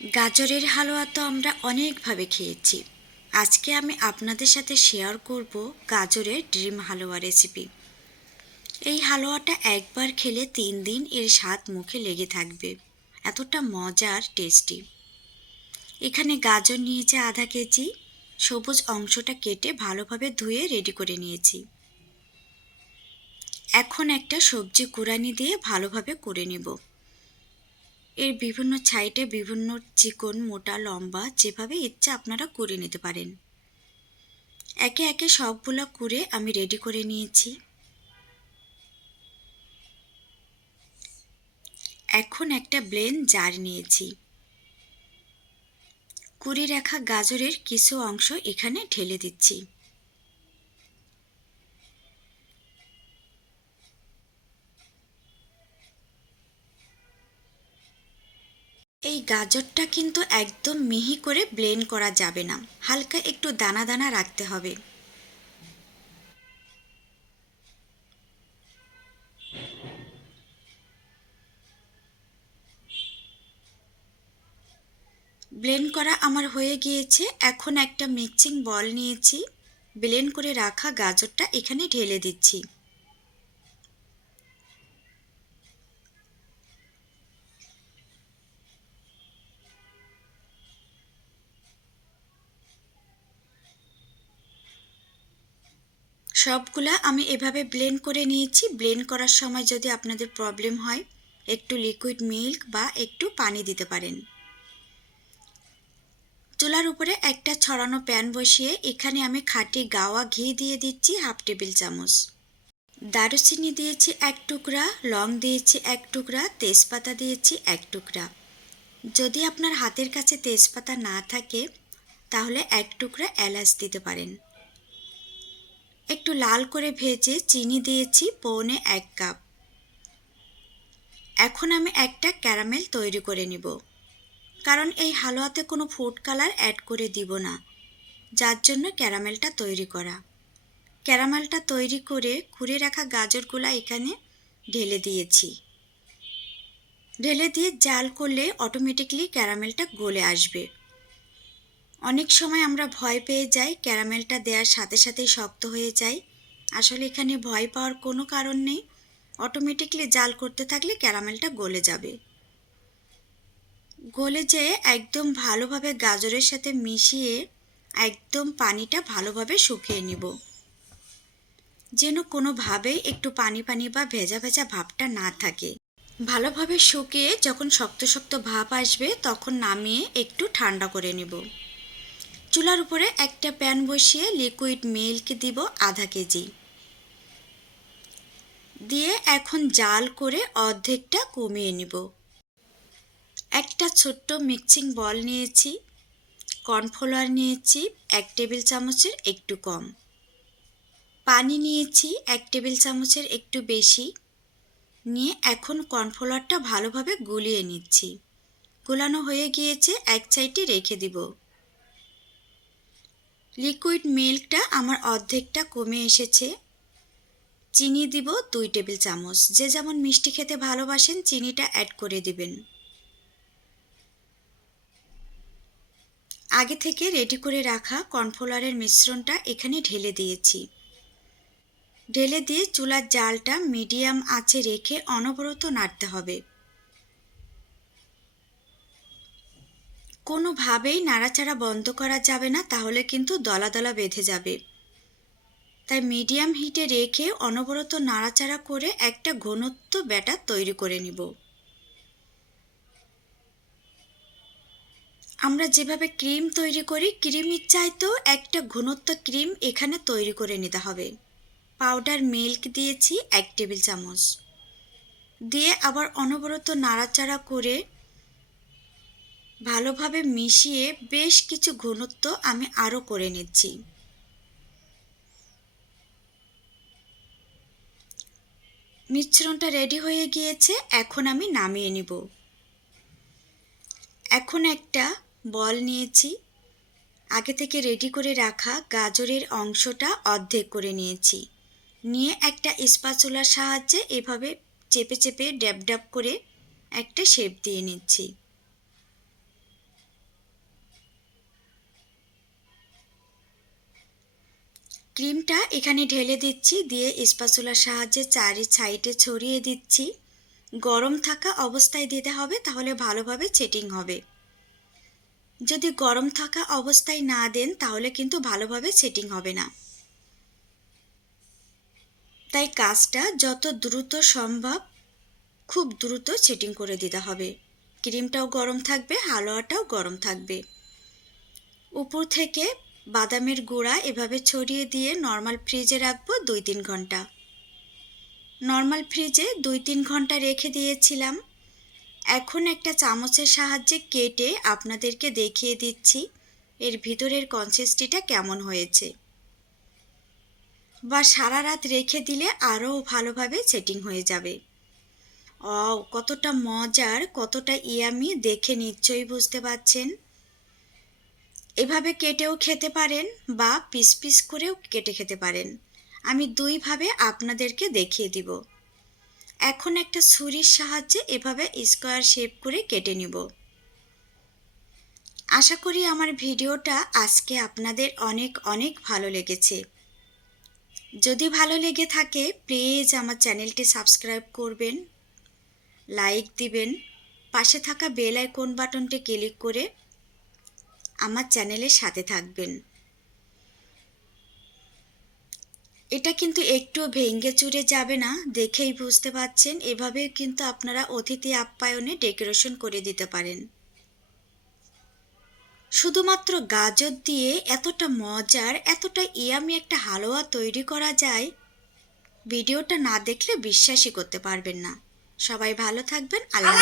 গাজরের হালুয়া তো আমরা অনেকভাবে খেয়েছি। আজকে আমি আপনাদের সাথে শেয়ার করব গাজরের ড্রিম হালুয়া রেসিপি এই হালুয়াটা একবার খেলে তিন দিন এর স্বাদ মুখে লেগে থাকবে। এতটা মজার টেস্টি এখানে গাজর নিয়েছে আধা কেজি। সবুজ অংশটা কেটে ভালোভাবে ধুয়ে রেডি করে নিয়েছি। এখন একটা সবজি কুড়ানি দিয়ে ভালোভাবে করে নেব। এর বিভিন্ন সাইডে বিভিন্ন চিকন, মোটা, লম্বা, যেভাবে ইচ্ছা আপনারা করে নিতে পারেন। একে একে সবগুলো করে আমি রেডি করে নিয়েছি। এখন একটা ব্লেন জার নিয়েছি। কুড়ি রাখা গাজরের কিছু অংশ এখানে ঢেলে দিচ্ছি। এই গাজরটা কিন্তু একদম মিহি করে ব্লেন্ড করা যাবে না। হালকা একটু দানা দানা রাখতে হবে। ব্লেন্ড করা আমার হয়ে গিয়েছে। এখন একটা মিক্সিং বল নিয়েছি। ব্লেন্ড করে রাখা গাজরটা এখানে ঢেলে দিচ্ছি। সবগুলা আমি এভাবে ব্লেন্ড করে নিয়েছি। ব্লেন্ড করার সময় যদি আপনাদের প্রবলেম হয়, একটু লিকুইড মিল্ক বা একটু পানি দিতে পারেন। চুলার উপরে একটা ছড়ানো প্যান বসিয়ে এখানে আমি খাঁটি গাওয়া ঘি দিয়ে দিচ্ছি হাফ টেবিল চামচ। দারুচিনি দিয়েছি এক টুকরা, লং দিয়েছি এক টুকরা, তেজপাতা দিয়েছি এক টুকরা। যদি আপনার হাতের কাছে তেজপাতা না থাকে, তাহলে এক টুকরা এলাচ দিতে পারেন। একটু লাল করে ভেজে চিনি দিয়েছি পৌনে এক কাপ। এখন আমি একটা ক্যারামেল তৈরি করে নিব। কারণ এই হালুয়াতে কোনো ফুড কালার অ্যাড করে দিব না। যার জন্য ক্যারামেলটা তৈরি করা। ক্যারামেলটা তৈরি করে খুঁড়ে রাখা গাজরগুলা এখানে ঢেলে দিয়েছি। ঢেলে দিয়ে জাল করলে অটোমেটিকলি ক্যারামেলটা গলে আসবে। অনেক সময় আমরা ভয় পেয়ে যাই, ক্যারামেলটা দেওয়ার সাথে সাথেই শক্ত হয়ে যায় আসলে এখানে ভয় পাওয়ার কোনো কারণ নেই। অটোমেটিকলি জাল করতে থাকলে ক্যারামেলটা গলে যাবে। গলে যেয়ে একদম ভালোভাবে গাজরের সাথে মিশিয়ে একদম পানিটা ভালোভাবে শুকিয়ে নিব। যেন কোনোভাবেই একটু পানি পানি বা ভেজা ভেজা ভাবটা না থাকে। ভালোভাবে শুকিয়ে যখন শক্ত শক্ত ভাব আসবে, তখন নামিয়ে একটু ঠান্ডা করে নেব। চুলার উপরে একটা প্যান বসিয়ে লিকুইড মিল্ক দিব আধা কেজি। দিয়ে এখন জাল করে অর্ধেকটা কমিয়ে নিব। একটা ছোট্ট মিক্সিং বল নিয়েছি কর্নফ্লাওয়ার নিয়েছি, এক টেবিল চামচের একটু কম। পানি নিয়েছি, এক টেবিল চামচের একটু বেশি। নিয়ে এখন কর্নফ্লাওয়ারটা ভালোভাবে গুলিয়ে নিচ্ছি। গুলানো হয়ে গিয়েছে, এক সাইডে রেখে দিব। লিকুইড মিল্কটা আমার অর্ধেকটা কমে এসেছে। চিনি দিব দুই টেবিল চামচ। যে যেমন মিষ্টি খেতে ভালোবাসেন, চিনিটা অ্যাড করে দিবেন। আগে থেকে রেডি করে রাখা কর্নফ্লাওয়ারের মিশ্রণটা এখানে ঢেলে দিয়েছি। ঢেলে দিয়ে চুলার জালটা মিডিয়াম আঁচে রেখে অনবরত নাড়তে হবে। কোনোভাবেই নাড়াচাড়া বন্ধ করা যাবে না, তাহলে কিন্তু দলা দলা বেঁধে যাবে। তাই মিডিয়াম হিটে রেখে অনবরত নাড়াচাড়া করে একটা ঘনত্ব ব্যাটার তৈরি করে নিব। আমরা যেভাবে ক্রিম তৈরি করি ক্রিমের চাইতেও একটা ঘনত্ব ক্রিম এখানে তৈরি করে নিতে হবে। পাউডার মিল্ক দিয়েছি এক টেবিল চামচ। দিয়ে আবার অনবরত নাড়াচাড়া করে ভালোভাবে মিশিয়ে বেশ কিছু ঘনত্ব আমি আরও করে নিচ্ছি। মিশ্রণটা রেডি হয়ে গিয়েছে, এখন আমি নামিয়ে নিব। এখন একটা বল নিয়েছি। আগে থেকে রেডি করে রাখা গাজরের অংশটা অর্ধেক করে নিয়েছি। নিয়ে একটা স্পাচুলার সাহায্যে এভাবে চেপে চেপে ড্যাব ড্যাব করে একটা শেপ দিয়ে নিচ্ছি। ক্রিমটা এখানে ঢেলে দিচ্ছি, দিয়ে স্পাচুলার সাহায্যে চারি সাইডে ছড়িয়ে দিচ্ছি। গরম থাকা অবস্থায় দিতে হবে, তাহলে ভালোভাবে চেটিং হবে। যদি গরম থাকা অবস্থায় না দেন, তাহলে কিন্তু ভালোভাবে সেটিং হবে না। তাই কাজটা যত দ্রুত সম্ভব, খুব দ্রুত সেটিং করে দিতে হবে। ক্রিমটাও গরম থাকবে, হালুয়াটাও গরম থাকবে। উপর থেকে বাদামের গুঁড়া এভাবে ছড়িয়ে দিয়ে নর্মাল ফ্রিজে রাখব দুই তিন ঘণ্টা। নর্মাল ফ্রিজে দুই তিন ঘণ্টা রেখে দিয়েছিলাম। এখন একটা চামচের সাহায্যে কেটে আপনাদেরকে দেখিয়ে দিচ্ছি এর ভিতরের কনসিস্টিটা কেমন হয়েছে। বা সারা রাত রেখে দিলে আরও ভালোভাবে সেটিং হয়ে যাবে। ও কতটা মজার, কতটা ইয়ামি, দেখে নিশ্চয়ই বুঝতে পারছেন। এভাবে কেটেও খেতে পারেন বা পিস পিস করেও কেটে খেতে পারেন। আমি দুইভাবে আপনাদেরকে দেখিয়ে দিব। এখন একটা ছুরির সাহায্যে এভাবে স্কোয়ার শেপ করে কেটে নিব। আশা করি আমার ভিডিওটা আজকে আপনাদের অনেক অনেক ভালো লেগেছে। যদি ভালো লেগে থাকে, প্লিজ আমার চ্যানেলটি সাবস্ক্রাইব করবেন, লাইক দিবেন, পাশে থাকা বেল আইকন বাটনটি ক্লিক করে আমার চ্যানেলের সাথে থাকবেন। এটা কিন্তু একটু ভেঙ্গে চুরে যাবে না, দেখেই বুঝতে পাচ্ছেন এভাবে কিন্তু আপনারা অতিথি আপ্যায়নে ডেকোরেশন করে দিতে পারেন। শুধুমাত্র গাজর দিয়ে এতটা মজার, এতটা ইয়ামি একটা হালুয়া তৈরি করা যায়, ভিডিওটা না দেখলে বিশ্বাসই করতে পারবেন না। সবাই ভালো থাকবেন, আল্লাহ